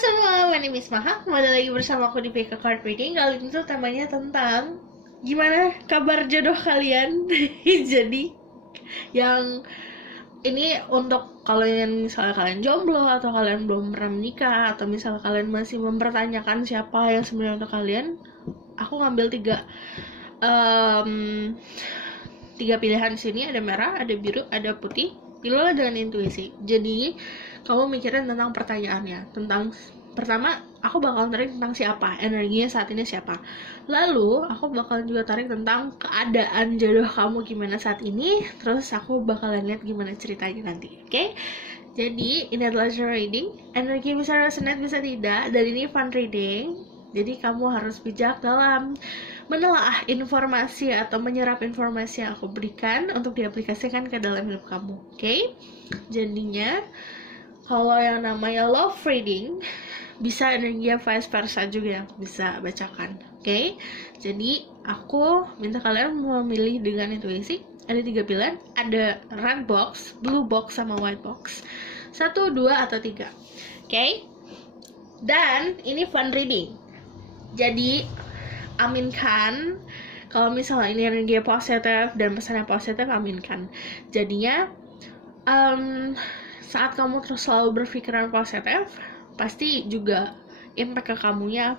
semua, my name is Maha. Kembali lagi bersama aku di PK Card Reading. Kali ini tuh temanya tentang gimana kabar jodoh kalian. Jadi yang ini untuk kalian, misalnya kalian jomblo atau kalian belum pernah menikah, atau misalnya kalian masih mempertanyakan siapa yang sebenarnya untuk kalian. Aku ngambil tiga pilihan di sini, ada merah, ada biru, ada putih. Pilihlah dengan intuisi. Jadi kamu mikirin tentang pertanyaannya, tentang pertama aku bakal tarik tentang siapa, energinya saat ini siapa. Lalu aku bakal juga tarik tentang keadaan jodoh kamu gimana saat ini. Terus aku bakalan lihat gimana ceritanya nanti. Oke? Jadi ini adalah general reading. Energi bisa resonate bisa tidak. Dan ini fun reading. Jadi kamu harus bijak dalam menelaah informasi atau menyerap informasi yang aku berikan untuk diaplikasikan ke dalam hidup kamu. Oke? Jadinya kalau yang namanya love reading bisa energinya vice versa juga yang bisa bacakan. Oke? Jadi aku minta kalian memilih dengan intuisi. Ada 3 pilihan, ada red box, blue box, sama white box. 1, 2, atau 3. Oke? Dan ini fun reading. Jadi aminkan kalau misalnya ini energi positif dan pesannya positif, aminkan. Jadinya saat kamu terus selalu berpikiran positif, pasti juga impact ke kamunya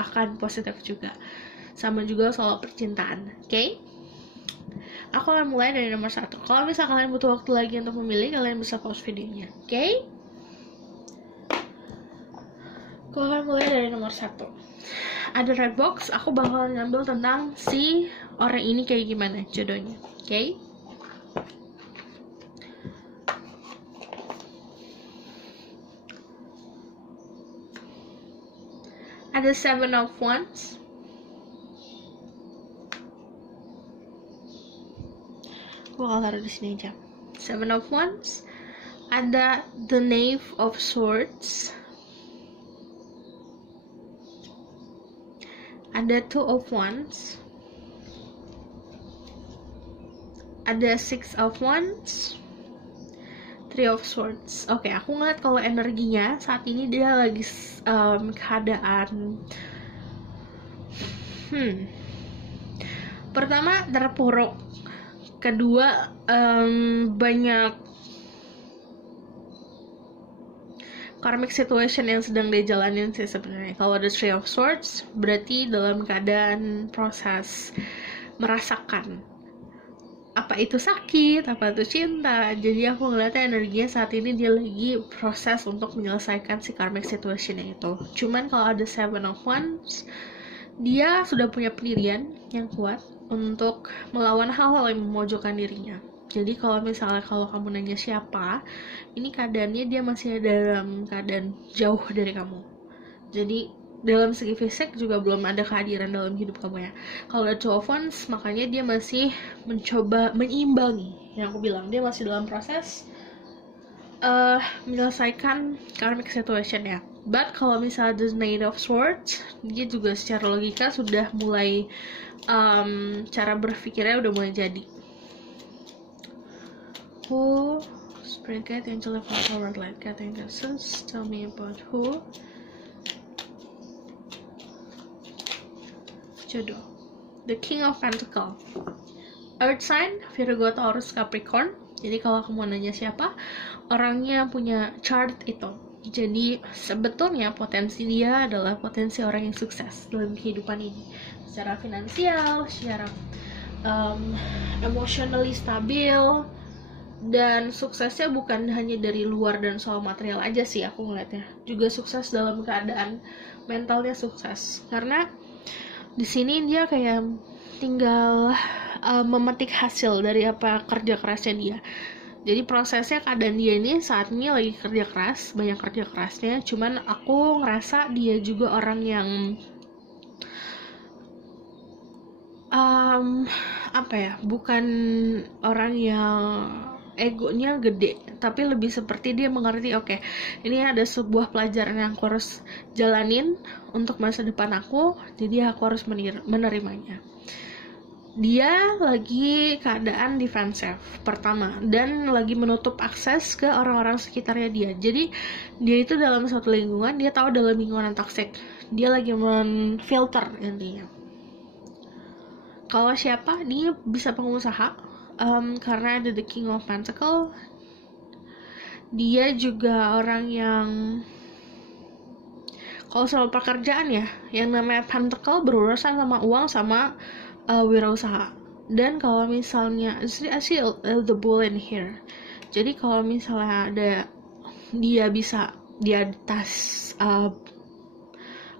akan positif juga. Sama juga soal percintaan. Oke? Aku akan mulai dari nomor 1. Kalau misalnya kalian butuh waktu lagi untuk memilih, kalian bisa pause videonya. Oke? Aku akan mulai dari nomor 1. Ada red box, aku bakal ngambil tentang si orang ini kayak gimana jodohnya. Oke? Ada 7 of Wands. Aku bakal taruh di sini aja. 7 of Wands. Ada the Knave of Swords. Ada 2 of Wands. Ada 6 of Wands. 3 of Swords. Oke, aku ngeliat kalau energinya saat ini dia lagi keadaan pertama terpuruk, kedua banyak karmic situation yang sedang dijalanin sih sebenarnya. Kalau ada 3 of Swords berarti dalam keadaan proses merasakan apa itu sakit, apa itu cinta. Jadi aku ngeliatnya energinya saat ini dia lagi proses untuk menyelesaikan si karmic situationnya itu. Cuman kalau ada 7 of Wands, dia sudah punya pendirian yang kuat untuk melawan hal-hal yang memojokkan dirinya. Jadi kalau misalnya kamu nanya siapa, ini keadaannya dia masih dalam keadaan jauh dari kamu. Jadi dalam segi fisik juga belum ada kehadiran dalam hidup kamu ya. Kalau ada 2 of Wands, makanya dia masih mencoba menyimbangi. Yang aku bilang, dia masih dalam proses menyelesaikan karmic situation ya. But kalau misalnya the Knight of Swords, dia juga secara logika sudah mulai cara berpikirnya udah mulai jadi. Who, Spirit Guide, Angel of Power, Light Guide, Guidance, tell me about who. Jodoh. The King of Pentacle. Earth sign, Virgo, Taurus, Capricorn. Jadi kalau kamu nanya siapa, orangnya punya chart itu. Jadi sebetulnya potensi dia adalah potensi orang yang sukses dalam kehidupan ini. Secara finansial, secara emotionally stabil. Dan suksesnya bukan hanya dari luar dan soal material aja sih aku ngeliatnya, juga sukses dalam keadaan mentalnya sukses. Karena di sini dia kayak tinggal memetik hasil dari apa kerja kerasnya dia. Jadi prosesnya keadaan dia ini saat ini lagi kerja keras, banyak kerja kerasnya. Cuman aku ngerasa dia juga orang yang bukan orang yang egonya gede, tapi lebih seperti dia mengerti, oke, ini ada sebuah pelajaran yang aku harus jalanin untuk masa depan aku, jadi aku harus menerimanya. dia lagi keadaan defensif pertama, dan lagi menutup akses ke orang-orang sekitarnya dia. Jadi dia itu dalam suatu lingkungan, dia tahu dalam lingkungan toxic, dia lagi menfilter intinya. Kalau siapa, dia bisa pengusaha, karena ada the King of Pentacle. Dia juga orang yang, kalau soal pekerjaan ya, yang namanya Pentacle berurusan sama uang sama wirausaha. Dan kalau misalnya I see the bull in here. Jadi kalau misalnya ada, dia bisa di atas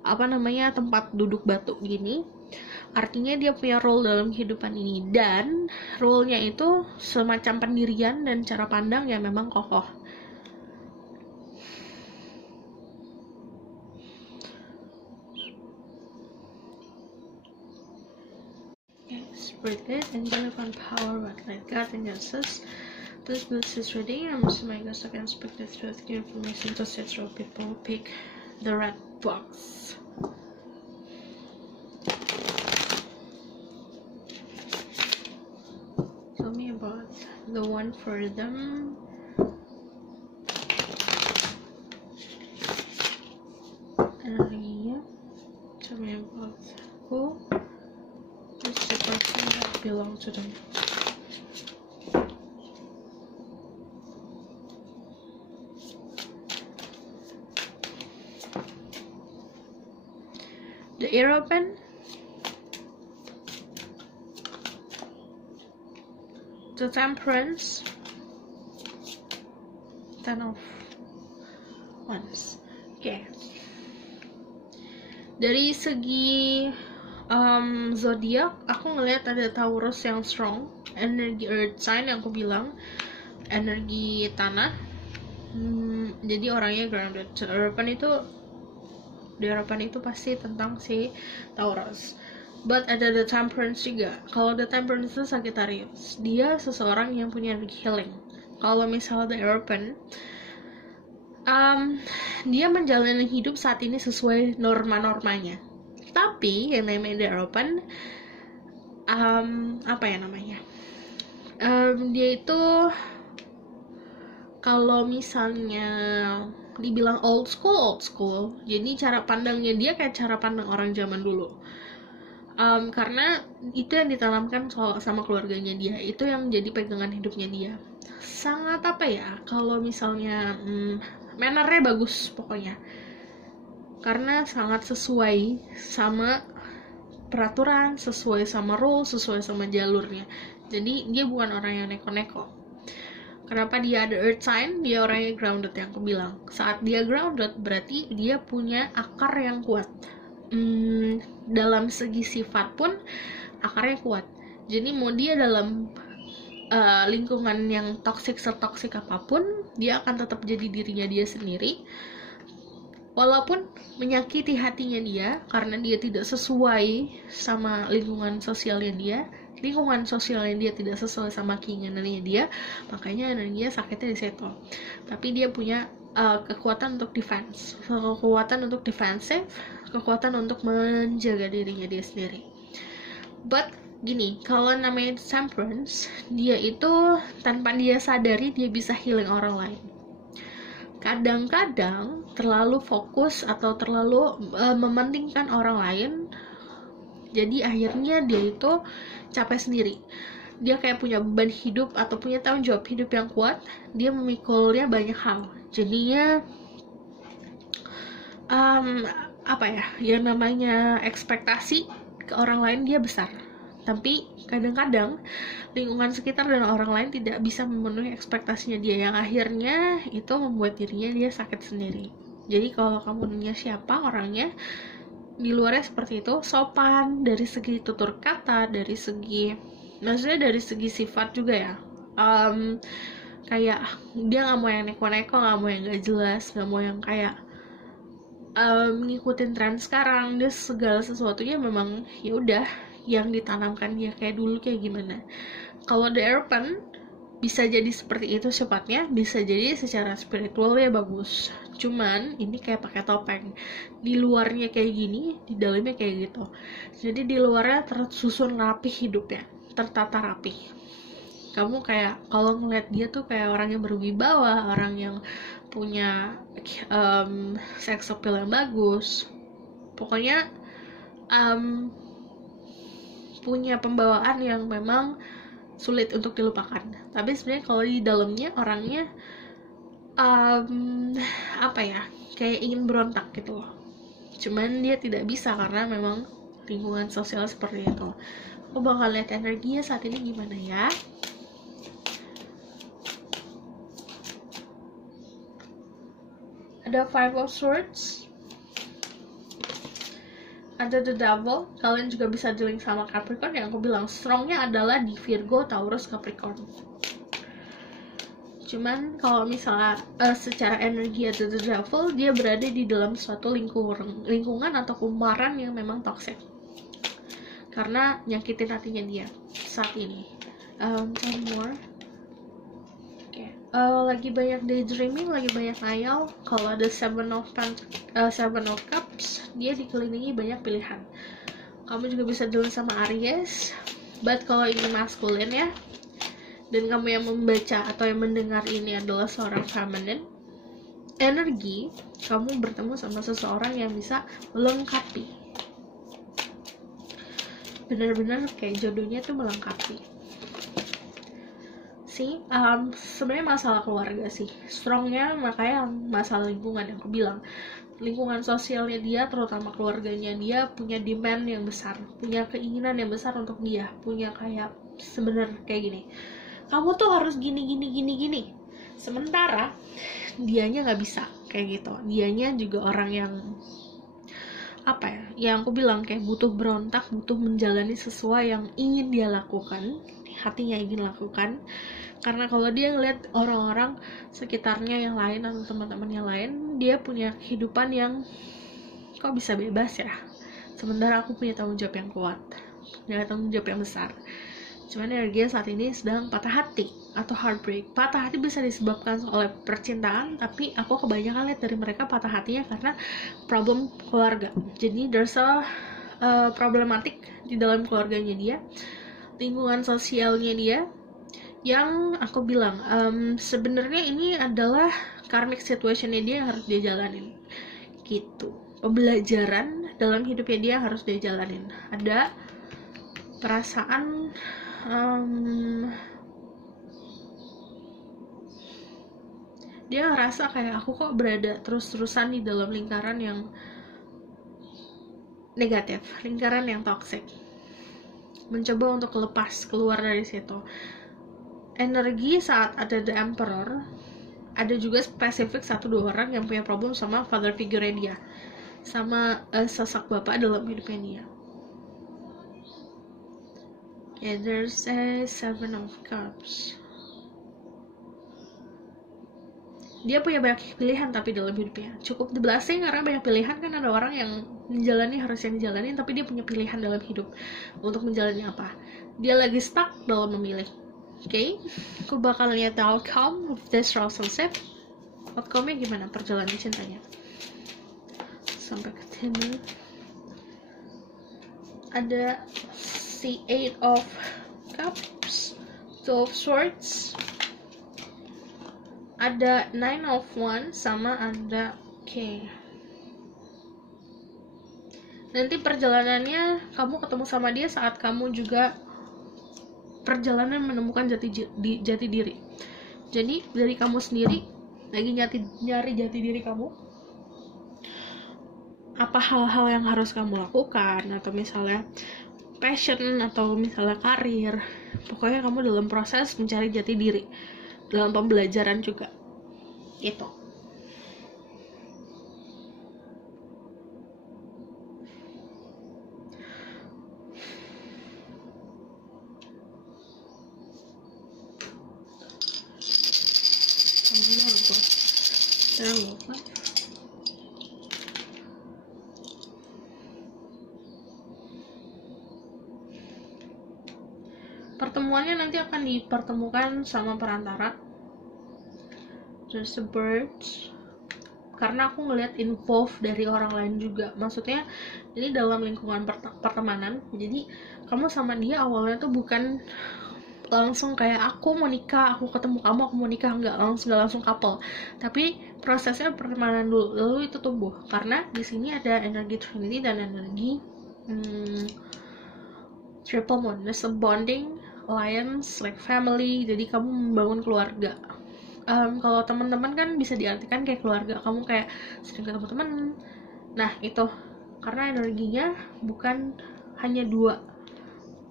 tempat duduk batu gini, artinya dia punya role dalam kehidupan ini, dan role-nya itu semacam pendirian dan cara pandang yang memang kokoh. Spirit Guide, Angelic on Power, White Light God, and Justice. This boosts his reading, and most of my guests can speak the truth, give information to central people. Pick the red box. Tell me about the one for them. Energinya. Tell me about who is the person that belong to them. The Hierophant, the Temperance, Ten of Wands. Okay. Dari segi zodiak, aku ngelihat ada Taurus yang strong, energi earth sign yang aku bilang, energi tanah. Jadi orangnya grounded. Harapan itu pasti tentang si Taurus. But ada the Temperance juga. Kalau the Temperance itu Sagittarius, dia seseorang yang punya healing. Kalau misalnya the Hierophant, dia menjalani hidup saat ini sesuai norma-normanya. Tapi yang namanya the Hierophant, dia itu kalau misalnya dibilang old school, jadi cara pandangnya dia kayak cara pandang orang zaman dulu. Karena itu yang ditanamkan sama keluarganya dia, itu yang jadi pegangan hidupnya dia. Sangat kalau misalnya mannernya bagus pokoknya, karena sangat sesuai sama peraturan, sesuai sama rule, sesuai sama jalurnya. Jadi dia bukan orang yang neko-neko. Kenapa dia ada earth sign? Dia orangnya grounded yang aku bilang. Saat dia grounded berarti dia punya akar yang kuat. Dalam segi sifat pun akarnya kuat. Jadi mau dia dalam lingkungan yang setoksik apapun, dia akan tetap jadi dirinya dia sendiri. Walaupun menyakiti hatinya dia karena dia tidak sesuai sama lingkungan sosialnya dia tidak sesuai sama keinginannya dia, makanya dia sakitnya di situ. Tapi dia punya kekuatan untuk defense, kekuatan untuk defensif, kekuatan untuk menjaga dirinya dia sendiri. But gini, kalau namanya Temperance, dia itu tanpa dia sadari dia bisa healing orang lain. Kadang-kadang terlalu fokus atau terlalu mementingkan orang lain, jadi akhirnya dia itu capek sendiri. Dia kayak punya beban hidup atau punya tanggung jawab hidup yang kuat, dia memikulnya banyak hal. Jadinya yang namanya ekspektasi ke orang lain dia besar. Tapi kadang-kadang lingkungan sekitar dan orang lain tidak bisa memenuhi ekspektasinya dia, yang akhirnya itu membuat dirinya dia sakit sendiri. Jadi kalau kamu nanya siapa orangnya, di luarnya seperti itu, sopan dari segi tutur kata, dari segi sifat juga ya. Kayak dia nggak mau yang neko-neko, nggak mau yang nggak jelas, nggak mau yang kayak ngikutin tren sekarang. Dia segala sesuatunya memang ya udah yang ditanamkan dia kayak dulu kayak gimana. Kalau the Hierophant, bisa jadi seperti itu sifatnya, bisa jadi secara spiritual ya bagus. Cuman ini kayak pakai topeng, di luarnya kayak gini, di dalamnya kayak gitu. Jadi di luarnya tersusun rapi hidupnya, tertata rapi. Kamu kayak kalau ngeliat dia tuh kayak orang yang berwibawa, orang yang punya sex appeal yang bagus, pokoknya punya pembawaan yang memang sulit untuk dilupakan. Tapi sebenarnya kalau di dalamnya orangnya apa ya, kayak ingin berontak gitu loh. Cuman dia tidak bisa karena memang lingkungan sosial seperti itu. Aku bakal lihat energinya saat ini gimana ya. Ada Five of Swords, ada The Devil. Kalian juga bisa dealing sama Capricorn. Yang aku bilang strongnya adalah di Virgo, Taurus, Capricorn. Cuman kalau misalnya secara energi ada The Devil, dia berada di dalam suatu lingkungan atau kumparan yang memang toxic karena nyakitin hatinya dia saat ini. Tell more. Lagi banyak daydreaming, lagi banyak ngayal. Kalau ada Seven of Cups, dia dikelilingi banyak pilihan. Kamu juga bisa dealing sama Aries, but kalau ini maskulin ya, dan kamu yang membaca atau yang mendengar ini adalah seorang feminine energi, kamu bertemu sama seseorang yang bisa melengkapi, benar-benar kayak jodohnya tuh melengkapi. Sebenarnya masalah keluarga sih strongnya, makanya masalah lingkungan yang aku bilang, lingkungan sosialnya dia, terutama keluarganya dia, punya demand yang besar, punya keinginan yang besar untuk dia, punya kayak sebenarnya kayak gini, kamu tuh harus gini. Sementara dianya nggak bisa kayak gitu. Dianya juga orang yang apa ya, yang aku bilang kayak butuh berontak, butuh menjalani sesuai yang ingin dia lakukan, hatinya ingin lakukan. Karena kalau dia ngeliat orang-orang sekitarnya yang lain atau teman-teman yang lain, dia punya kehidupan yang kok bisa bebas ya, sementara aku punya tanggung jawab yang kuat, punya tanggung jawab yang besar. Cuman energinya saat ini sedang patah hati atau heartbreak. Patah hati bisa disebabkan oleh percintaan, tapi aku kebanyakan lihat dari mereka patah hatinya karena problem keluarga. Jadi there's a problematik di dalam keluarganya dia, lingkungan sosialnya dia, yang aku bilang sebenarnya ini adalah karmic situationnya dia yang harus dia jalanin gitu. Pembelajaran dalam hidupnya dia harus dia jalanin. Ada perasaan dia ngerasa kayak aku kok berada terus-terusan di dalam lingkaran yang negatif, lingkaran yang toxic. Mencoba untuk keluar dari situ. Energi saat ada The Emperor, ada juga spesifik 1-2 orang yang punya problem sama father figure dia, sama sosok bapak dalam hidupnya dia. Okay, there's a Seven of Cups. Dia punya banyak pilihan tapi dalam hidupnya cukup the blessing, karena banyak pilihan kan. Ada orang yang menjalani harus yang dijalani, tapi dia punya pilihan dalam hidup untuk menjalani apa. Dia lagi stuck dalam memilih. Oke, aku bakal lihat the outcome of this relationship. Outcome-nya gimana perjalanan cintanya sampai ke sini. Ada si 8 of Cups, 2 of Swords, ada 9 of Wands, sama ada nanti perjalanannya kamu ketemu sama dia saat kamu juga perjalanan menemukan jati diri. Jadi dari kamu sendiri lagi nyari jati diri kamu, apa hal-hal yang harus kamu lakukan, atau misalnya passion, atau misalnya karir. Pokoknya kamu dalam proses mencari jati diri, dalam pembelajaran juga gitu. pertemuannya nanti akan dipertemukan sama perantara. There's a birds, karena aku ngelihat involve dari orang lain juga. Maksudnya ini dalam lingkungan pertemanan, jadi kamu sama dia awalnya tuh bukan langsung kayak aku mau nikah, aku ketemu kamu, aku mau nikah, nggak langsung couple, tapi prosesnya pertemanan dulu, lalu itu tumbuh. Karena di sini ada energi Trinity dan energi Triple Moon. There's a bonding, alliance, like family, jadi kamu membangun keluarga. Kalau teman-teman kan bisa diartikan kayak keluarga, kamu kayak sering ketemu teman. Nah itu karena energinya bukan hanya dua,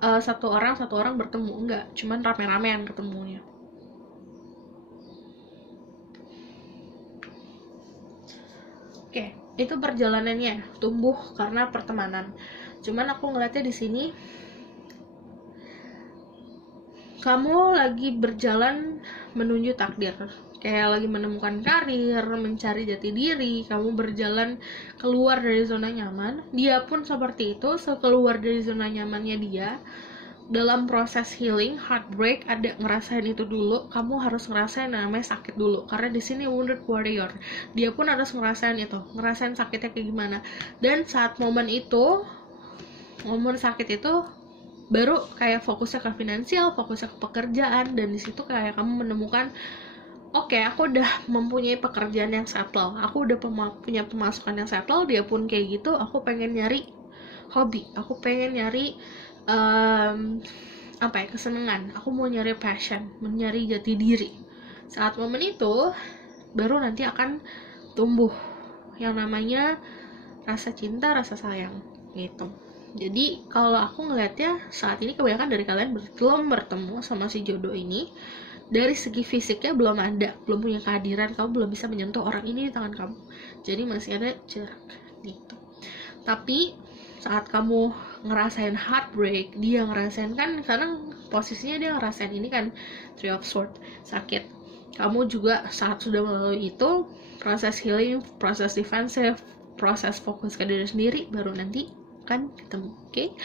satu orang bertemu, enggak, cuman rame-ramean ketemunya. Oke, itu perjalanannya tumbuh karena pertemanan. Cuman aku ngeliatnya di sini kamu lagi berjalan menuju takdir, kayak lagi menemukan karir, mencari jati diri, kamu berjalan keluar dari zona nyaman. Dia pun seperti itu, sekeluar dari zona nyamannya dia. Dalam proses healing, heartbreak, ada ngerasain itu dulu. Kamu harus ngerasain namanya sakit dulu, karena di sini wounded warrior, dia pun harus ngerasain itu, ngerasain sakitnya kayak gimana. Dan saat momen sakit itu baru kayak fokusnya ke finansial, fokusnya ke pekerjaan, dan di situ kayak kamu menemukan, oke, aku udah mempunyai pekerjaan yang settle, aku udah punya pemasukan yang settle. Dia pun kayak gitu, aku pengen nyari hobi, aku pengen nyari kesenangan, aku mau nyari passion, mencari jati diri. Saat momen itu baru nanti akan tumbuh yang namanya rasa cinta, rasa sayang gitu. Jadi kalau aku ngelihatnya saat ini kebanyakan dari kalian belum bertemu sama si jodoh ini. Dari segi fisiknya belum ada, belum punya kehadiran, kamu belum bisa menyentuh orang ini di tangan kamu, jadi masih ada jarak gitu. Tapi saat kamu ngerasain heartbreak, dia ngerasain, kan sekarang posisinya dia ngerasain ini kan Three of Swords, sakit. Kamu juga saat sudah melalui itu, proses healing, proses defensive, proses fokus ke diri sendiri, baru nanti kan ketemu. Oke?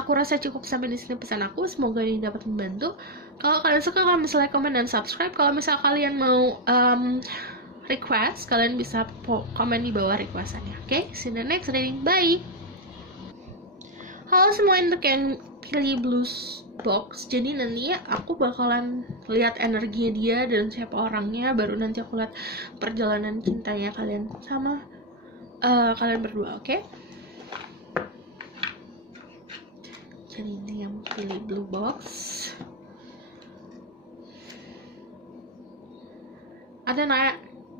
Aku rasa cukup sampai di sini pesan aku. Semoga ini dapat membantu. Kalau kalian suka, kalian bisa like, comment, dan subscribe. Kalau misal kalian mau request, kalian bisa komen di bawah requestannya. Oke? See you in the next reading. Bye. Halo semua yang pilih blues box. Jadi nanti aku bakalan lihat energinya dia dan siapa orangnya, baru nanti aku lihat perjalanan cintanya kalian sama kalian berdua. Oke? Jadi ini yang pilih blue box. Ada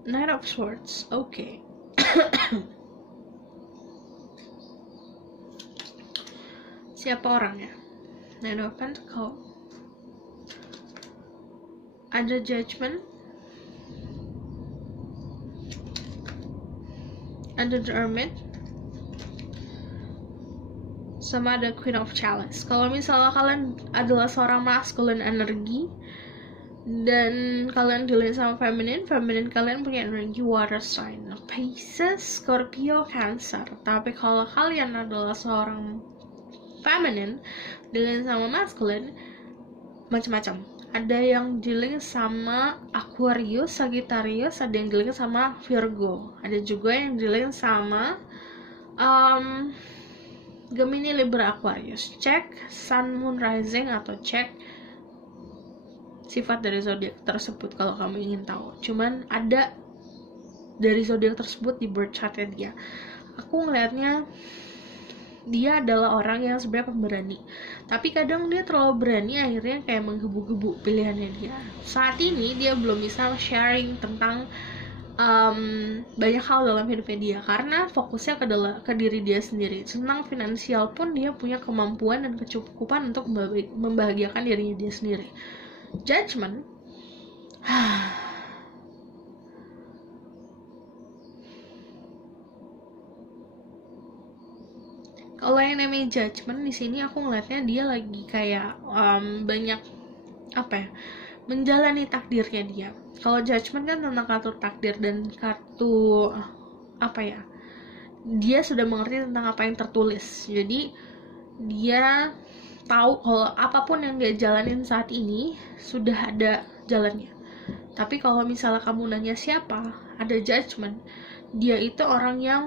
Knight of Swords. Oke. Siapa orangnya? Knight of Pentacles. Ada Judgment. Ada The Hermit. Sama ada Queen of Chalice. Kalau misalnya kalian adalah seorang masculine energi dan kalian dealing sama feminine kalian punya energi water sign, Pisces, Scorpio, Cancer. Tapi kalau kalian adalah seorang feminine dealing sama masculine, macam-macam. Ada yang dealing sama Aquarius, Sagittarius, ada yang dealing sama Virgo, ada juga yang dealing sama Gemini, Libra, Aquarius. Cek Sun, Moon, Rising, atau cek sifat dari zodiak tersebut kalau kamu ingin tahu. Cuman ada dari zodiak tersebut di birth chartnya dia. Aku ngelihatnya dia adalah orang yang sebenarnya pemberani, tapi kadang dia terlalu berani, akhirnya kayak menggebu-gebu pilihannya dia. Saat ini dia belum bisa sharing tentang banyak hal dalam hidupnya dia, karena fokusnya ke diri dia sendiri. Tentang finansial pun dia punya kemampuan dan kecukupan untuk membahagiakan dirinya dia sendiri. Judgment. Kalau yang namanya Judgment di sini aku ngeliatnya dia lagi kayak banyak menjalani takdirnya dia. Kalau Judgment kan tentang kartu takdir dan kartu dia sudah mengerti tentang apa yang tertulis. Jadi dia tahu kalau apapun yang dia jalanin saat ini sudah ada jalannya. Tapi kalau misalnya kamu nanya siapa, ada judgment. Dia itu orang yang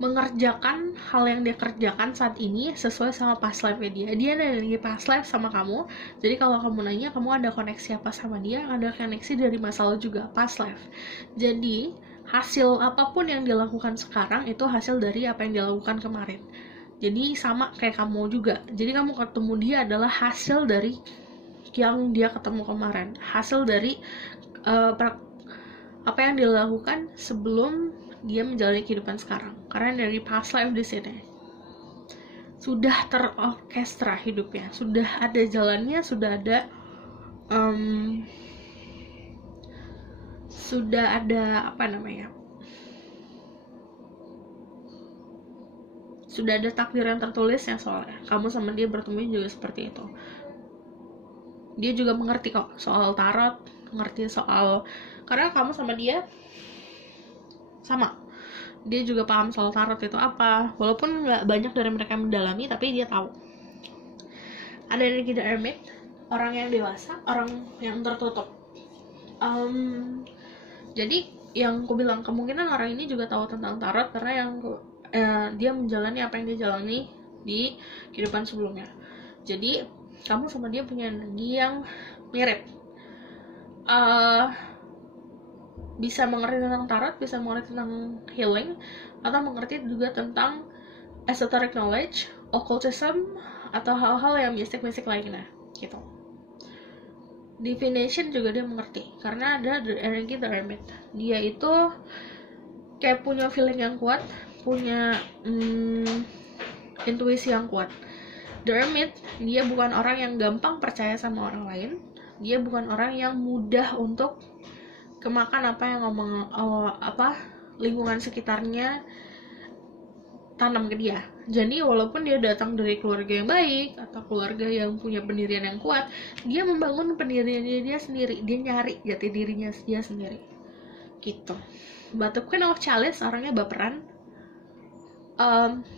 mengerjakan hal yang dia kerjakan saat ini sesuai sama past life-nya dia. Dia ada lagi past life sama kamu. Jadi kalau kamu nanya, kamu ada koneksi apa sama dia, ada koneksi dari masa lalu juga, past life. Jadi hasil apapun yang dia lakukan sekarang itu hasil dari apa yang dia lakukan kemarin. Jadi sama kayak kamu juga. Jadi kamu ketemu dia adalah hasil dari yang dia ketemu kemarin, hasil dari apa yang dia lakukan sebelum dia menjalani kehidupan sekarang. Karena dari past life di sini sudah terorkestra hidupnya, sudah ada jalannya, sudah ada sudah ada takdir yang tertulisnya. Soalnya kamu sama dia bertemu juga seperti itu. Dia juga mengerti kok soal tarot, mengerti soal, karena kamu sama dia sama, dia juga paham soal tarot itu apa, walaupun nggak banyak dari mereka mendalami, tapi dia tahu. Ada energi The Hermit, orang yang dewasa, orang yang tertutup. Jadi yang aku bilang, kemungkinan orang ini juga tahu tentang tarot karena yang dia menjalani apa yang dia jalani di kehidupan sebelumnya. Jadi kamu sama dia punya energi yang mirip, bisa mengerti tentang tarot, bisa mengerti tentang healing, atau mengerti juga tentang esoteric knowledge, occultism, atau hal-hal yang mistik-mistik lainnya gitu. Divination juga dia mengerti karena ada energi The Hermit. Dia itu kayak punya feeling yang kuat, punya intuisi yang kuat. The Hermit, dia bukan orang yang gampang percaya sama orang lain. Dia bukan orang yang mudah untuk kemakan apa yang lingkungan sekitarnya tanam ke dia. Jadi walaupun dia datang dari keluarga yang baik atau keluarga yang punya pendirian yang kuat, dia membangun pendirian dia sendiri. Dia nyari jati dirinya dia sendiri gitu. But Queen of Chalice orangnya baperan,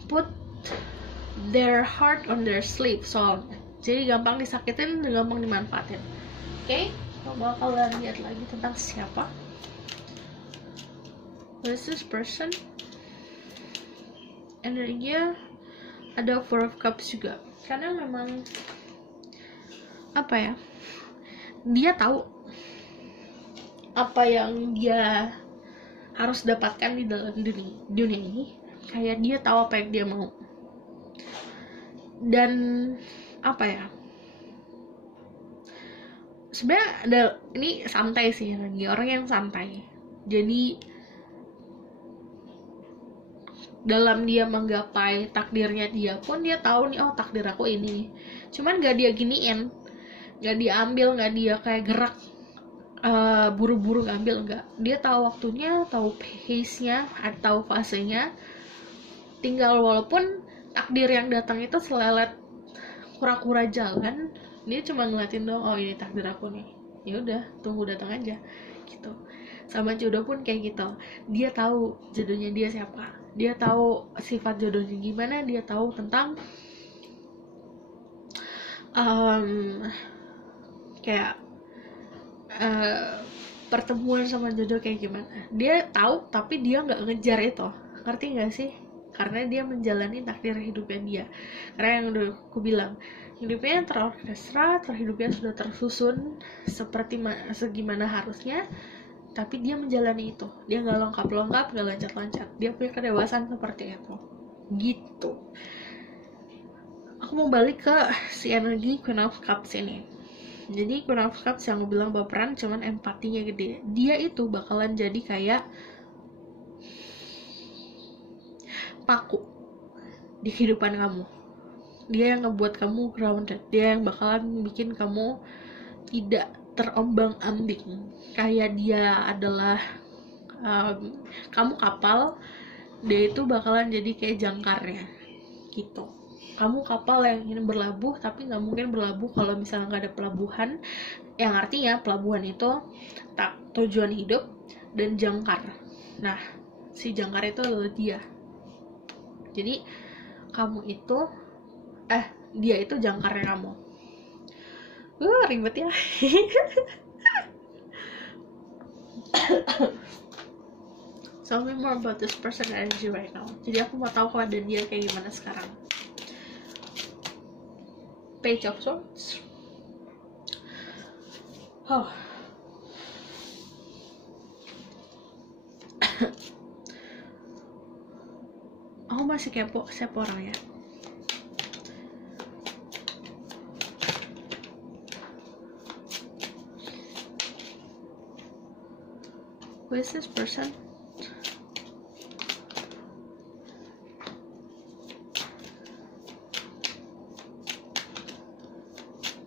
put their heart on their sleeve, soalnya jadi gampang disakitin dan gampang dimanfaatin. Oke, coba kalian lihat lagi tentang siapa. Who is this person? Energinya ada Four of Cups juga, karena memang apa ya, dia tahu apa yang dia harus dapatkan di dalam dunia ini. Kayak dia tahu apa yang dia mau. Dan apa ya, sebenarnya ada, ini santai sih, lagi orang yang santai. Jadi dalam dia menggapai takdirnya dia pun dia tahu nih, oh takdir aku ini. Cuman gak dia giniin, gak diambil, gak dia kayak gerak buru-buru ngambil, enggak. Dia tahu waktunya, tahu pace-nya, tahu fasenya. Tinggal walaupun takdir yang datang itu selelet kura-kura jalan, dia cuma ngeliatin doang, oh ini takdir aku nih, ya udah tunggu datang aja gitu. Sama jodoh pun kayak gitu, dia tahu jodohnya dia siapa, dia tahu sifat jodohnya gimana, dia tahu tentang kayak pertemuan sama jodoh kayak gimana, dia tahu. Tapi dia nggak ngejar itu, ngerti nggak sih? Karena dia menjalani takdir hidupnya dia. Karena yang udah aku bilang, hidupnya terorkestra, hidupnya sudah tersusun seperti segimana harusnya. Tapi dia menjalani itu, dia nggak lengkap, nggak loncat-loncat. Dia punya kedewasaan seperti itu gitu. Aku mau balik ke si energi Queen of Cups ini. Jadi Queen of Cups yang aku bilang baperan, cuman empatinya gede. Dia itu bakalan jadi kayak paku di kehidupan kamu. Dia yang ngebuat kamu grounded. Dia yang bakalan bikin kamu tidak terombang-ambing. Kayak dia adalah kamu kapal, dia itu bakalan jadi kayak jangkarnya gitu. Kamu kapal yang ingin berlabuh, tapi nggak mungkin berlabuh kalau misalnya nggak ada pelabuhan. Yang artinya pelabuhan itu tujuan hidup dan jangkar. Nah, si jangkar itu adalah dia. Jadi kamu itu dia itu jangkarnya kamu. Ribet ya. Tell me more about this person energy right now. Jadi aku mau tahu keadaan dia kayak gimana sekarang. Page of Swords. Aku masih kepo siapa orangnya. Who is this person?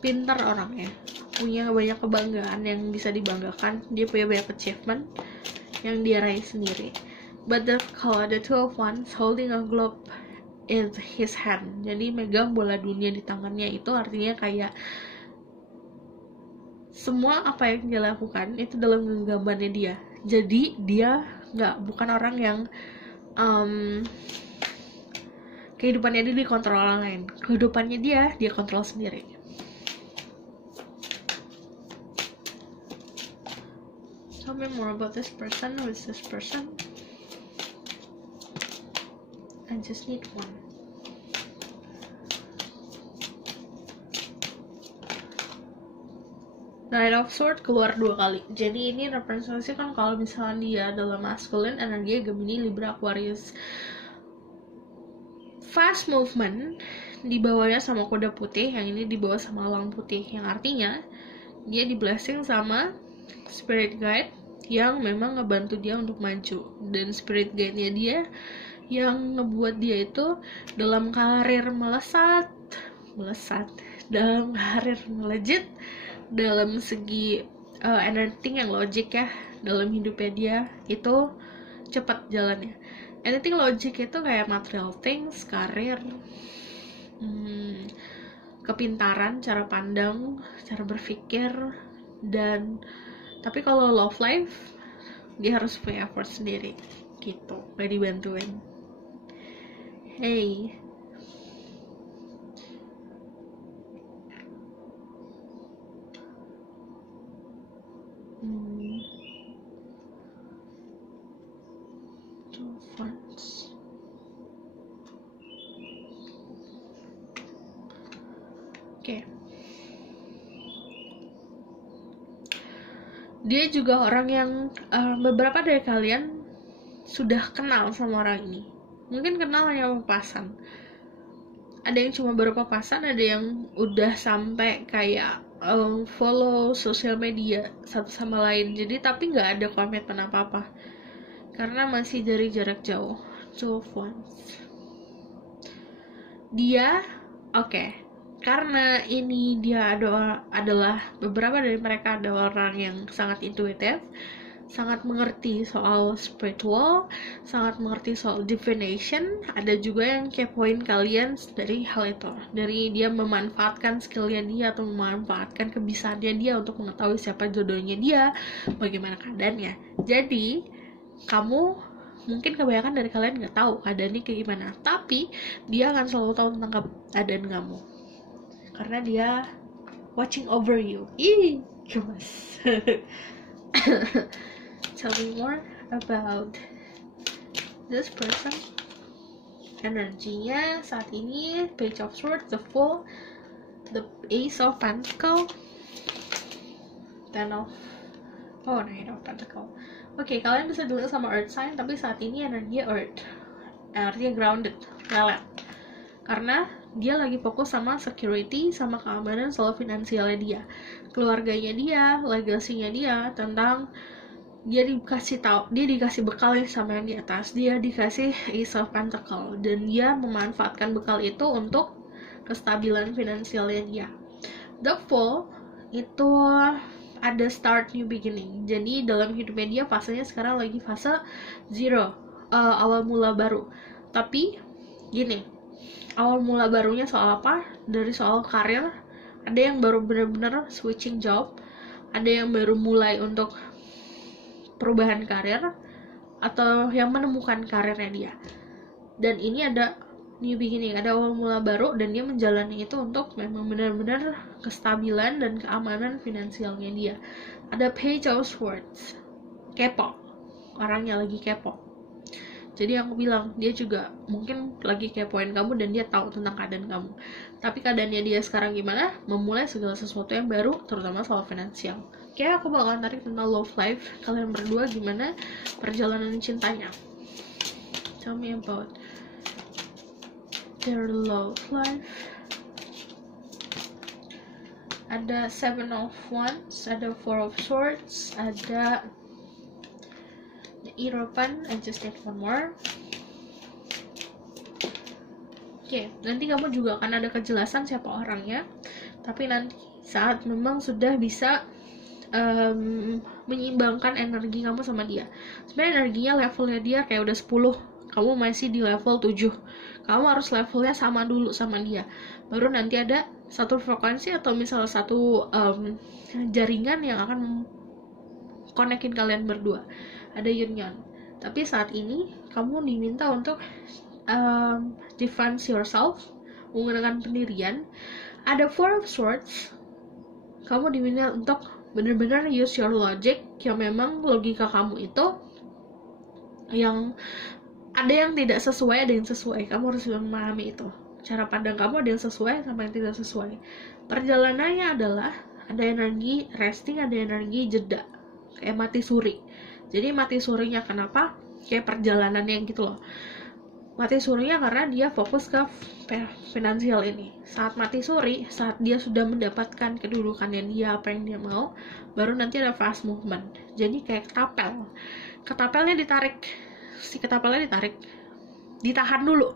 Pintar orangnya, punya banyak kebanggaan yang bisa dibanggakan, dia punya banyak achievement yang dia raih sendiri. But kalau the Two of Wands holding a globe in his hand, jadi megang bola dunia di tangannya, itu artinya kayak semua apa yang dia lakukan itu dalam genggamannya dia. Jadi dia bukan orang yang kehidupannya dia dikontrol orang lain. Kehidupannya dia kontrol sendiri. Tell me more about this person. Who is this person? I just need one. Knight of Swords keluar 2 kali. Jadi ini representasikan kalau misalnya dia adalah masculine, energi Gemini, Libra, Aquarius. Fast movement dibawanya sama kuda putih, yang ini dibawa sama elang putih, yang artinya dia di blessing sama spirit guide yang memang ngebantu dia untuk maju, dan spirit guide-nya dia yang ngebuat dia itu dalam karir melesat, dalam karir melejit, dalam segi anything yang logik ya, dalam hidupnya dia itu cepat jalannya. Anything logik itu kayak material things, karir, kepintaran, cara pandang, cara berpikir, dan tapi kalau love life dia harus punya effort sendiri gitu, gak dibantuin. Hey, Oke. Dia juga orang yang beberapa dari kalian sudah kenal sama orang ini. Mungkin kenal hanya papasan. Ada yang cuma baru papasan, ada yang udah sampai kayak follow sosial media satu sama lain. Jadi tapi nggak ada komitmen apa-apa. Karena masih dari jarak jauh. Two of Wands. Dia oke. Karena ini dia adalah beberapa dari mereka adalah orang yang sangat intuitif, sangat mengerti soal spiritual, sangat mengerti soal divination. Ada juga yang kepoin kalian dari hal itu, dari dia memanfaatkan skillnya dia atau memanfaatkan kebisaannya dia untuk mengetahui siapa jodohnya dia, bagaimana keadaannya. Jadi kamu mungkin kebanyakan dari kalian nggak tahu keadaannya kayak gimana, tapi dia akan selalu tahu tentang keadaan kamu karena dia watching over you. Ih, gemes. Tell me more about this person. Energinya saat ini Page of Swords, the Fool, the Ace of Pentacle, Knight of Pentacle. Oke, kalian bisa dulu sama Earth sign, tapi saat ini energinya Earth, artinya grounded, lelet. Karena dia lagi fokus sama security, sama keamanan soal finansialnya dia, keluarganya dia, legasinya dia, tentang dia dikasih bekal sama yang di atas, dia dikasih Ace of Pentacle, dan dia memanfaatkan bekal itu untuk kestabilan finansialnya dia. The Fool itu ada start new beginning, jadi dalam hidupnya dia fasenya sekarang lagi fase zero, awal mula baru. Tapi gini, awal mula barunya soal apa? Dari soal karir, ada yang baru benar-benar switching job, ada yang baru mulai untuk perubahan karir, atau yang menemukan karirnya dia. Dan ini ada new beginning, ada awal mula baru, dan dia menjalani itu untuk memang benar-benar kestabilan dan keamanan finansialnya dia. Ada Page of Swords, kepo, orangnya lagi kepo. Jadi aku bilang, dia juga mungkin lagi kepoin kamu dan dia tahu tentang keadaan kamu. Tapi keadaannya dia sekarang gimana? Memulai segala sesuatu yang baru, terutama soal finansial. Oke, aku bakal tarik tentang love life kalian berdua, gimana perjalanan cintanya. Tell me about their love life. Ada Seven of Wands, ada Four of Swords, ada Hierophant. I just need one more. Oke, nanti kamu juga akan ada kejelasan siapa orangnya. Tapi nanti saat memang sudah bisa menyeimbangkan energi kamu sama dia. Sebenarnya energinya levelnya dia kayak udah 10, kamu masih di level 7. Kamu harus levelnya sama dulu sama dia, baru nanti ada satu frekuensi atau misalnya satu jaringan yang akan konekin kalian berdua. Ada union. Tapi saat ini kamu diminta untuk defend yourself, menggunakan pendirian. Ada Four of Swords, kamu diminta untuk benar-benar use your logic, yang memang logika kamu itu yang ada yang tidak sesuai, ada yang sesuai. Kamu harus memahami itu. Cara pandang kamu ada yang sesuai sama yang tidak sesuai. Perjalanannya adalah ada energi resting, ada energi jeda, kayak mati suri. Jadi mati surinya kenapa? Kayak perjalanannya gitu loh. Mati surinya karena dia fokus ke finansial ini. Saat mati suri, saat dia sudah mendapatkan kedudukannya dia, apa yang dia mau, baru nanti ada fast movement. Jadi kayak ketapel. Ketapelnya ditarik, si ketapelnya ditarik, ditahan dulu,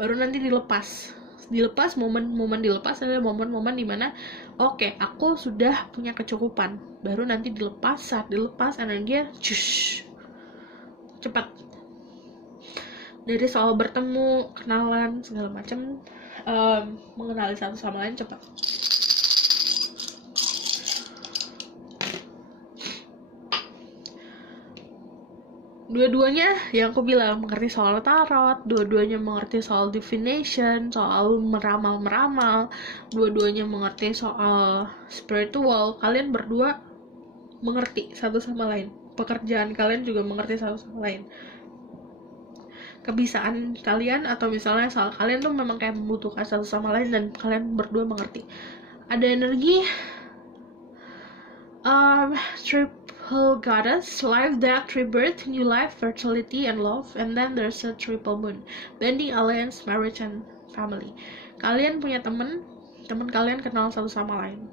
baru nanti dilepas. Momen dilepas adalah momen-momen dimana oke, aku sudah punya kecukupan, baru nanti dilepas. Saat dilepas energinya cepat. Dari soal bertemu, kenalan, segala macam, mengenali satu sama lain cepat. Dua-duanya yang aku bilang mengerti soal tarot, dua-duanya mengerti soal divination, soal meramal-meramal, dua-duanya mengerti soal spiritual. Kalian berdua mengerti satu sama lain. Pekerjaan kalian juga mengerti satu sama lain. Kebiasaan kalian atau misalnya soal kalian tuh memang kayak membutuhkan satu sama lain dan kalian berdua mengerti. Ada energi triple goddess, life, death, rebirth, new life, fertility, and love. And then there's a triple moon, bending, alliance, marriage, and family. Kalian punya teman kalian kenal satu sama lain,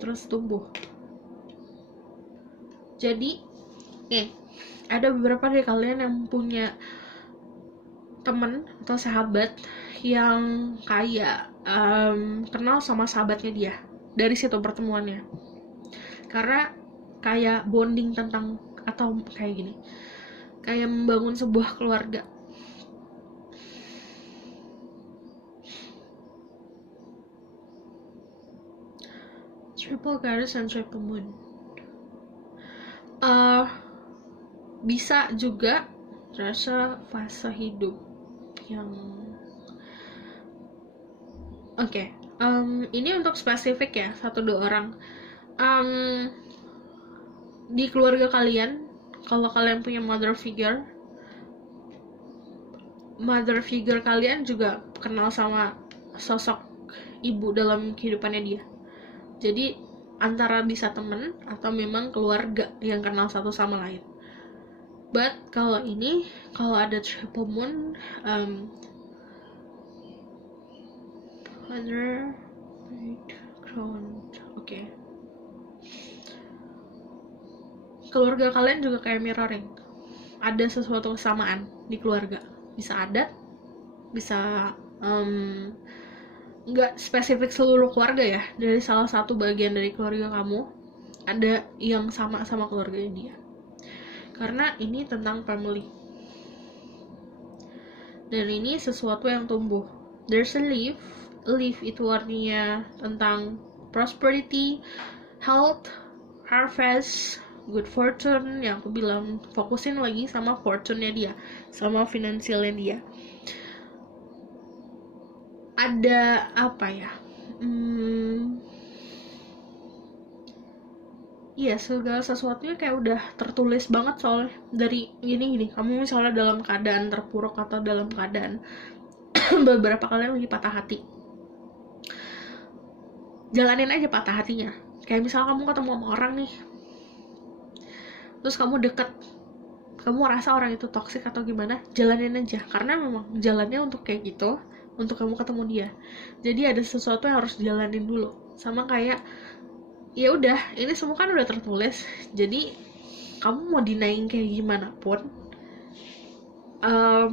terus tumbuh. Jadi ada beberapa dari kalian yang punya teman atau sahabat yang kayak kenal sama sahabatnya dia dari situ pertemuannya, karena kayak bonding tentang, atau kayak gini, kayak membangun sebuah keluarga. Triple goddess and triple moon. Bisa juga rasa fase hidup yang ini untuk spesifik ya, 1-2 orang. Di keluarga kalian, kalau kalian punya mother figure kalian juga kenal sama sosok ibu dalam kehidupannya dia. Jadi antara bisa temen atau memang keluarga yang kenal satu sama lain. But kalau ada triple moon, Father, Crown, keluarga kalian juga kayak mirroring. Ada sesuatu kesamaan di keluarga. Bisa ada, bisa nggak spesifik seluruh keluarga ya. Dari salah satu bagian dari keluarga kamu ada yang sama keluarganya dia. Karena ini tentang family. Dan ini sesuatu yang tumbuh. There's a leaf. Leaf itu artinya tentang prosperity, health, harvest, good fortune, yang aku bilang fokusin lagi sama fortune-nya dia, sama finansialnya dia. Ada apa ya, iya, segala sesuatunya kayak udah tertulis banget soalnya. Dari gini, kamu misalnya dalam keadaan terpuruk atau dalam keadaan beberapa kali lagi patah hati, jalanin aja patah hatinya. Kayak misalnya kamu ketemu sama orang nih, terus kamu deket, kamu rasa orang itu toksik atau gimana, jalanin aja, karena memang jalannya untuk kayak gitu, untuk kamu ketemu dia. Jadi ada sesuatu yang harus dijalanin dulu. Sama kayak, ya udah, ini semua kan udah tertulis, jadi kamu mau denying kayak gimana pun,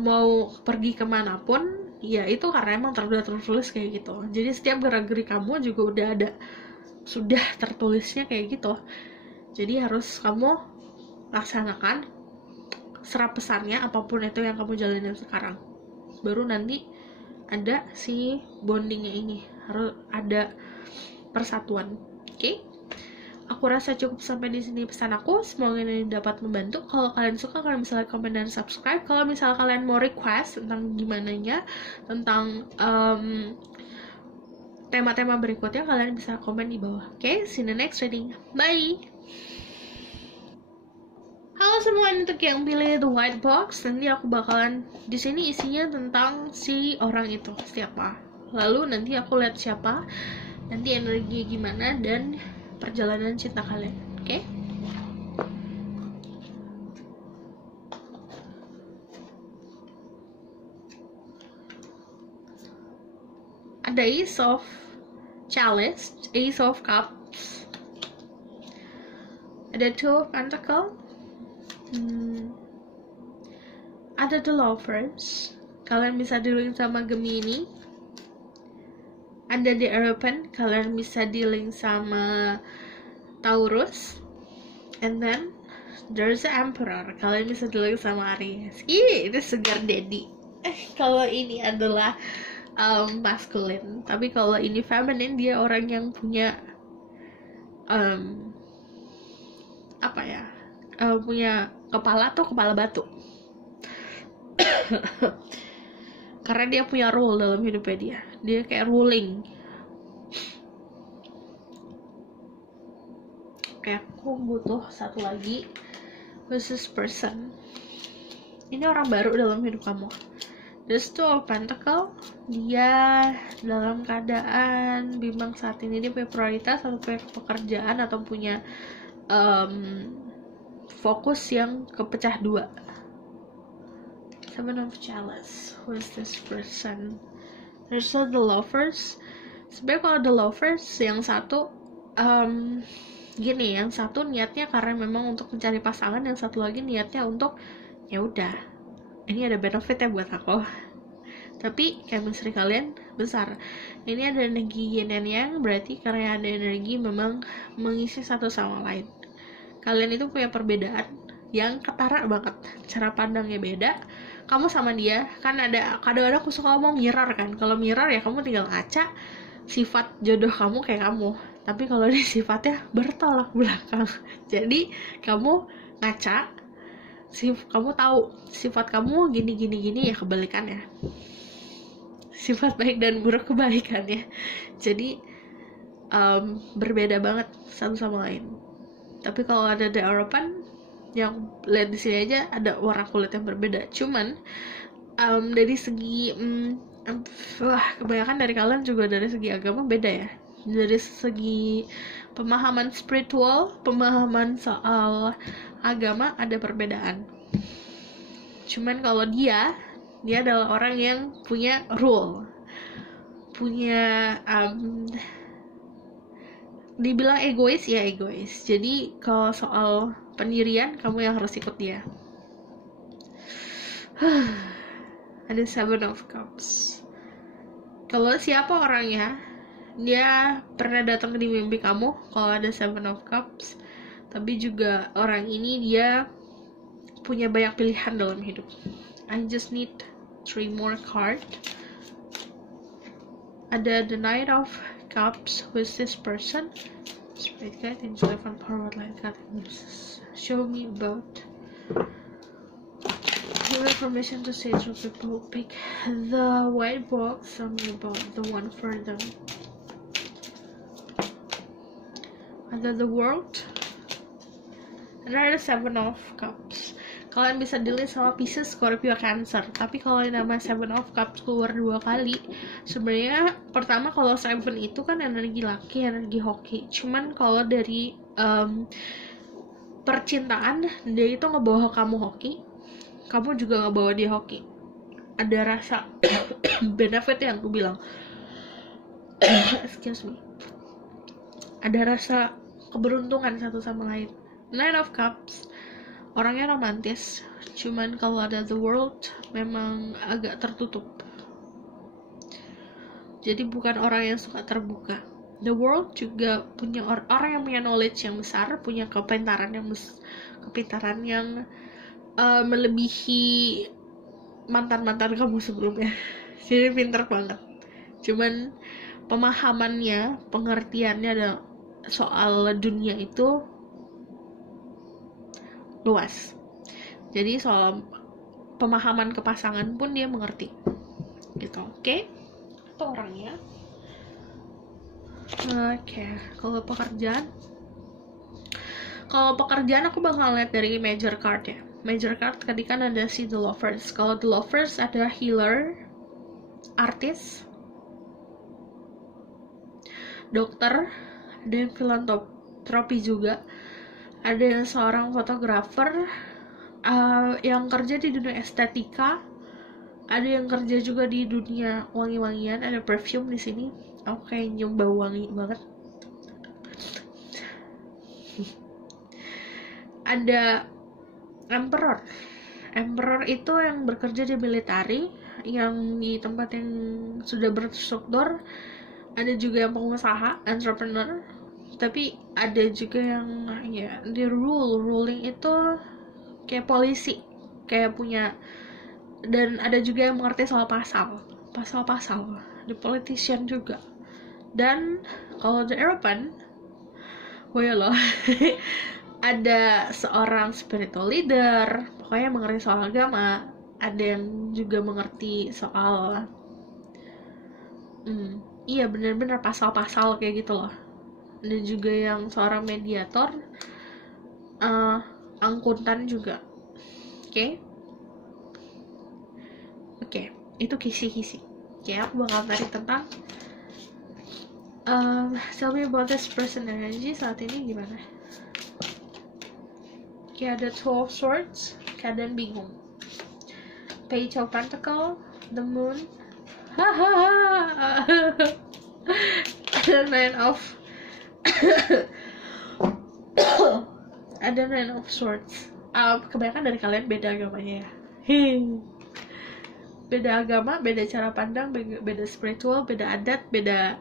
mau pergi kemana pun, ya itu karena emang udah tertulis kayak gitu. Jadi setiap gerak-gerik kamu juga udah ada, sudah tertulisnya kayak gitu. Jadi harus kamu laksanakan, serap pesannya, apapun itu yang kamu jalanin sekarang. Baru nanti ada si bondingnya ini, harus ada persatuan. Oke? Aku rasa cukup sampai di sini pesan aku. Semoga ini dapat membantu. Kalau kalian suka, kalian bisa like, comment, dan subscribe. Kalau misalnya kalian mau request tentang gimananya, tentang tema-tema berikutnya, kalian bisa komen di bawah. Oke, see you in the next reading. Bye. Halo semua, untuk yang pilih the white box, nanti aku bakalan di sini isinya tentang si orang itu siapa. Lalu nanti aku lihat siapa, nanti energi gimana, dan perjalanan cinta kalian. Oke? Ada Ace of Chalice, Ace of Cups, ada Two of Pentacles, ada The Lovers, kalian bisa dealing sama Gemini. Ada The Hierophant, kalian bisa dealing sama Taurus. And then there's the Emperor, kalian bisa dealing sama Aries. Itu sugar daddy. Kalau ini adalah masculine, tapi kalau ini feminine, dia orang yang punya punya kepala batu. Karena dia punya role dalam hidupnya dia kayak ruling. Oke, aku butuh satu lagi. Who's this person? Ini orang baru dalam hidup kamu. There's Two of Pentacles, dia dalam keadaan bimbang saat ini. Dia punya prioritas atau punya pekerjaan atau punya fokus yang kepecah dua. Seven of Chalice. Who is this person? There's the Lovers. Sebenarnya kalau The Lovers, yang satu gini, yang satu niatnya karena memang untuk mencari pasangan, yang satu lagi niatnya untuk ya udah, ini ada benefit ya buat aku. Tapi chemistry kalian besar. Ini ada energi yin dan yang, berarti karena ada energi memang mengisi satu sama lain. Kalian itu punya perbedaan yang ketara banget, cara pandangnya beda. Kamu sama dia kan ada, kadang-kadang aku suka ngomong mirror kan. Kalau mirror ya kamu tinggal ngaca sifat jodoh kamu kayak kamu, tapi kalau ini sifatnya bertolak belakang. Jadi kamu ngaca, kamu tahu sifat kamu gini ya, kebalikannya. Sifat baik dan buruk kebalikannya. Jadi berbeda banget satu sama lain. Tapi kalau ada The Hierophant, yang lihat di sini aja ada warna kulit yang berbeda. Cuman dari segi kebanyakan dari kalian juga dari segi agama beda ya. Dari segi pemahaman spiritual, pemahaman soal agama ada perbedaan. Cuman kalau dia adalah orang yang punya rule, punya dibilang egois ya egois. Jadi kalau soal pendirian, kamu yang harus ikut dia. Ada Seven of Cups. Kalau siapa orangnya, dia pernah datang di mimpi kamu kalau ada Seven of Cups. Tapi juga orang ini dia punya banyak pilihan dalam hidup. I just need 3 more card. Ada The Knight of Cups, who is this person? Straight cat in 11 forward line cat. Show me about. Give information to say to people. Pick the white box. Tell me about the one for them. Ada the world. And ada 7 of cups. Kalian bisa deal sama Pisces, Scorpio, Cancer. Tapi kalau nama 7 of cups keluar 2 kali, sebenarnya pertama kalau 7 itu kan energi laki, energi hoki. Cuman kalau dari percintaan, dia itu ngebawa kamu hoki, kamu juga ngebawa dia hoki. Ada rasa benefit yang aku bilang. Excuse me. Ada rasa keberuntungan satu sama lain. 9 of cups, orangnya romantis, cuman kalau ada the world memang agak tertutup. Jadi bukan orang yang suka terbuka. The world juga punya orang yang punya knowledge yang besar, punya kepintaran yang melebihi mantan-mantan kamu sebelumnya. Jadi pintar banget. Cuman pemahamannya, pengertiannya ada soal dunia itu luas. Jadi soal pemahaman kepasangan pun dia mengerti. Gitu, oke? Itu orangnya. Oke, kalau pekerjaan aku bakal lihat dari major card ya. Major card tadi kan ada si The Lovers. Kalau The Lovers ada healer, artis, dokter, ada yang filantropi juga, ada yang seorang fotografer, yang kerja di dunia estetika, ada yang kerja juga di dunia wangi-wangian, ada perfume di sini. Aku kayak nyium bau wangi banget. Ada emperor. Emperor itu yang bekerja di military, yang di tempat yang sudah berstruktur. Ada juga yang pengusaha, entrepreneur. Tapi ada juga yang ya di ruling itu kayak polisi, kayak punya. Dan ada juga yang mengerti soal pasal di politician juga. Dan kalau the European, loh ada seorang spiritual leader, pokoknya mengerti soal agama. Ada yang juga mengerti soal iya benar-benar pasal-pasal kayak gitu loh. Ada juga yang seorang mediator, angkutan juga. Oke, itu kisi-kisi. Oke, aku bakal tarik tentang tell me about this person energy saat ini gimana. Oke, ada 12 swords, keadaan bingung. Page of Pentacle, the moon, ada 9 of ada 9 of swords. Kebanyakan dari kalian beda agamanya ya. Beda agama, beda cara pandang, beda spiritual, beda adat, beda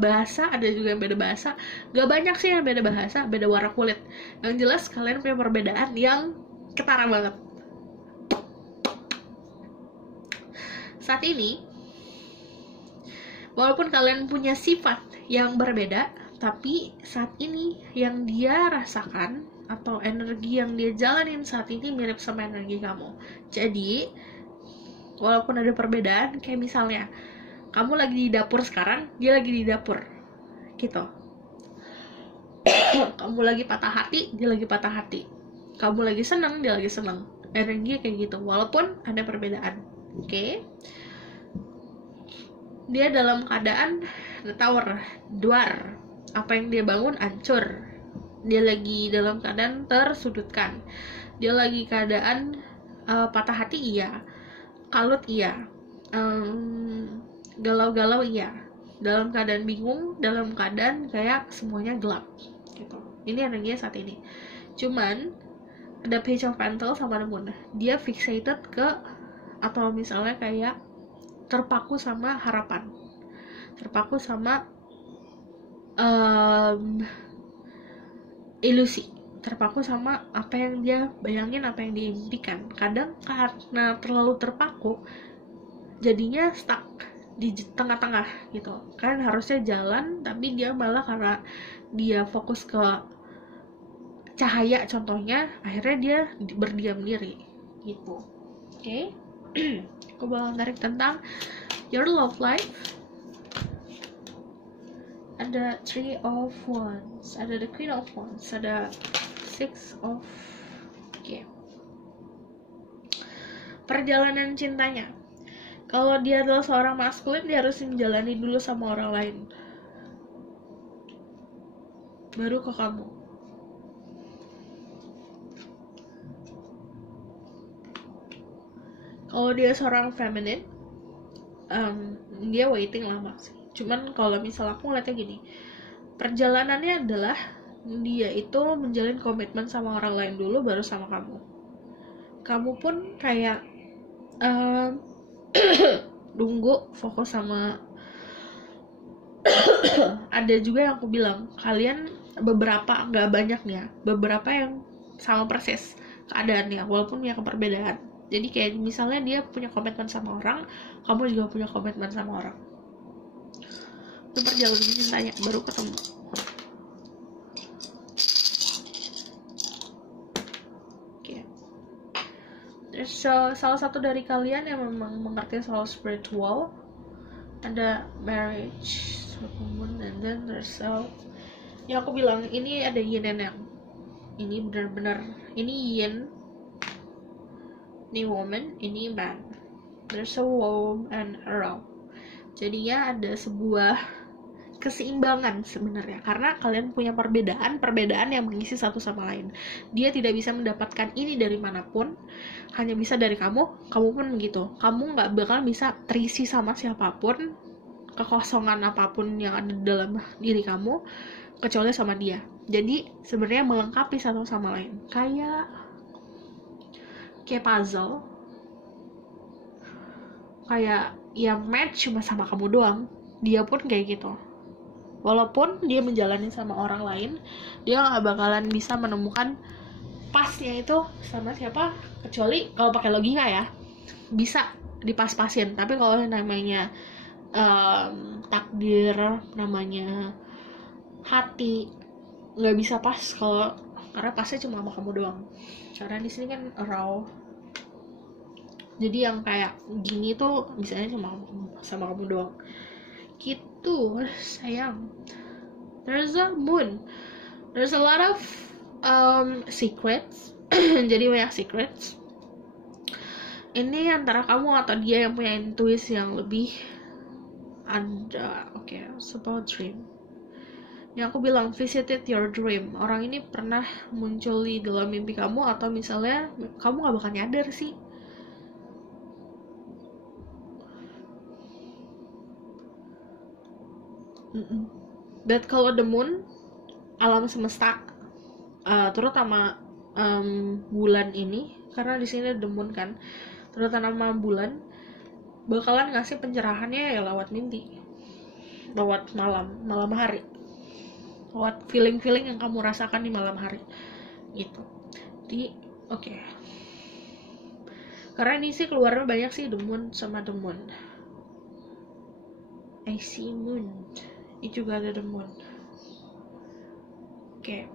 bahasa. Ada juga yang beda bahasa. Gak banyak sih yang beda bahasa, beda warna kulit. Yang jelas kalian punya perbedaan yang ketara banget. Saat ini, walaupun kalian punya sifat yang berbeda, tapi saat ini yang dia rasakan atau energi yang dia jalanin saat ini mirip sama energi kamu. Jadi walaupun ada perbedaan, kayak misalnya kamu lagi di dapur sekarang, dia lagi di dapur gitu. Kamu lagi patah hati, dia lagi patah hati. Kamu lagi senang, dia lagi senang. Energinya kayak gitu, walaupun ada perbedaan. Oke. Dia dalam keadaan the tower, duar. Apa yang dia bangun hancur. Dia lagi dalam keadaan tersudutkan. Dia lagi keadaan patah hati, iya. Kalut, iya. Galau-galau, iya. Dalam keadaan bingung, dalam keadaan kayak semuanya gelap gitu. Ini energinya saat ini. Cuman ada Page of Pentacles sama the Moon. Dia fixated ke, atau misalnya kayak terpaku sama harapan, terpaku sama ilusi, terpaku sama apa yang dia bayangin, apa yang dia impikan. Kadang karena terlalu terpaku, jadinya stuck di tengah-tengah gitu. Kan harusnya jalan, tapi dia malah karena dia fokus ke cahaya contohnya, akhirnya dia berdiam diri gitu. Oke. Aku bakal tarik tentang your love life. Ada 3 of Wands, ada the Queen of Wands, ada 6 of perjalanan cintanya. Kalau dia adalah seorang maskulin, dia harus menjalani dulu sama orang lain, baru ke kamu. Kalau dia seorang feminine, dia waiting lama sih. Cuman kalau misal aku ngeliatnya gini, perjalanannya adalah dia itu menjalin komitmen sama orang lain dulu, baru sama kamu. Kamu pun kayak nunggu fokus sama ada juga yang aku bilang, kalian beberapa, nggak banyak nih ya, beberapa yang sama persis keadaannya walaupun punya perbedaan. Jadi kayak misalnya dia punya komitmen sama orang, kamu juga punya komitmen sama orang, itu perjalanan cintanya baru ketemu. So, salah satu dari kalian yang memang mengerti soal spiritual, ada marriage, moon, and then there's yang aku bilang ini ada yin and yang. Ini benar-benar ini yin, ini woman, ini man. There's a wow and a row. Jadinya ada sebuah keseimbangan sebenarnya, karena kalian punya perbedaan yang mengisi satu sama lain. Dia tidak bisa mendapatkan ini dari manapun, hanya bisa dari kamu pun begitu. Kamu nggak bakal bisa terisi sama siapapun, kekosongan apapun yang ada dalam diri kamu, kecuali sama dia. Jadi sebenarnya melengkapi satu sama lain, kayak puzzle, kayak ya match cuma sama kamu doang. Dia pun kayak gitu. Walaupun dia menjalani sama orang lain, dia nggak bakalan bisa menemukan pasnya itu sama siapa, kecuali kalau pakai logika ya, bisa dipas-pasin. Tapi kalau namanya takdir, namanya hati, nggak bisa pas kalau, karena pasnya cuma sama kamu doang. Karena di sini kan raw, jadi yang kayak gini tuh misalnya cuma sama kamu doang gitu sayang. There's a moon, there's a lot of secrets. Jadi banyak secrets. Ini antara kamu atau dia yang punya intuisi yang lebih ada. Oke, it's about dream. Yang aku bilang, visited your dream. Orang ini pernah muncul di dalam mimpi kamu, atau misalnya kamu gak bakal nyadar sih. But kalau the moon, alam semesta, terutama bulan ini, karena di sini the moon kan, terutama bulan, bakalan ngasih pencerahannya ya lewat mimpi, lewat malam hari, lewat feeling yang kamu rasakan di malam hari gitu. Jadi oke. Karena ini sih keluarnya banyak sih, the moon sama the moon. I see moon. Ini juga ada the moon. Oke.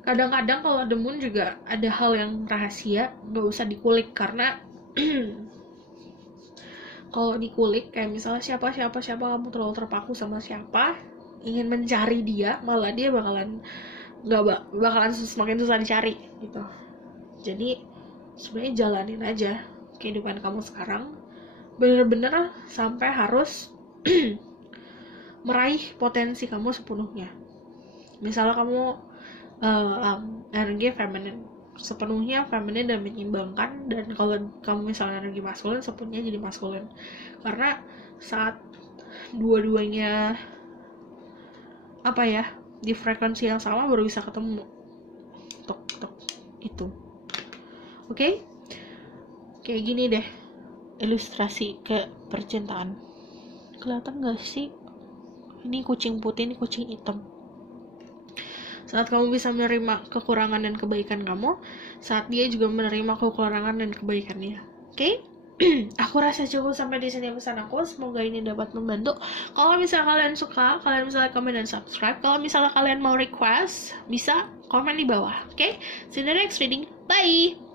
Kadang-kadang kalau the moon juga ada hal yang rahasia, gak usah dikulik, karena kalau dikulik kayak misalnya siapa kamu terlalu terpaku sama siapa, ingin mencari dia, malah dia bakalan semakin susah dicari gitu. Jadi sebenarnya jalanin aja kehidupan kamu sekarang, bener-bener sampai harus meraih potensi kamu sepenuhnya. Misalnya kamu energi feminin, sepenuhnya feminin dan menyeimbangkan, dan kalau kamu misalnya energi maskulin, sepenuhnya jadi maskulin. Karena saat dua-duanya di frekuensi yang sama, baru bisa ketemu tok gitu. Oke? Kayak gini deh ilustrasi ke percintaan. Kelihatan gak sih? Ini kucing putih, ini kucing hitam. Saat kamu bisa menerima kekurangan dan kebaikan kamu, saat dia juga menerima kekurangan dan kebaikannya. Oke? Aku rasa cukup sampai di sini pesan aku. Semoga ini dapat membantu. Kalau misalnya kalian suka, kalian bisa like, comment, dan subscribe. Kalau misalnya kalian mau request, bisa komen di bawah. Oke? See you in the next reading. Bye!